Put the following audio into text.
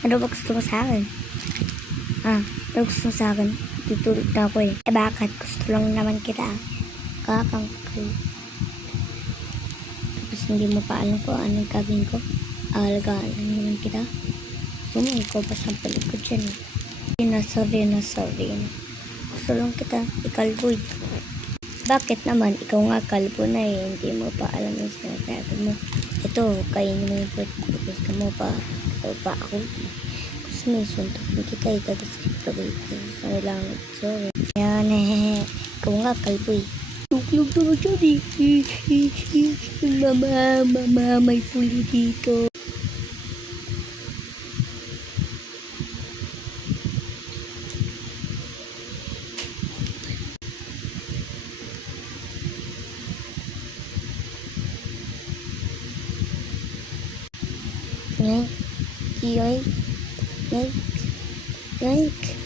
Ano ba gusto mo sa akin? Ano gusto mo sa akin? Tutulog na ako eh. Eh bakit? Gusto lang naman kita. Kakangkal. Tapos hindi mo pa alam ko anong gagawin ko. Alagaan lang naman kita. Sumay ko pa sa palikod dyan eh. Sorry na. Gusto lang kita. Ikalbo eh. Bakit naman? Ikaw nga kalbo na eh. Hindi mo pa alam yung sinasabi mo. Ito, kainin mo yung puwet ko. Gusto mo pa. Ito pa ako. Gusto mo yung suntukin kita eh. Tapos gagawin ko sa langit. Sorry. Yan eh. Ikaw nga kalbo eh. Tuklog naman dyan eh. Mama, may puli dito. Yoink, yoink, yoink, yoink.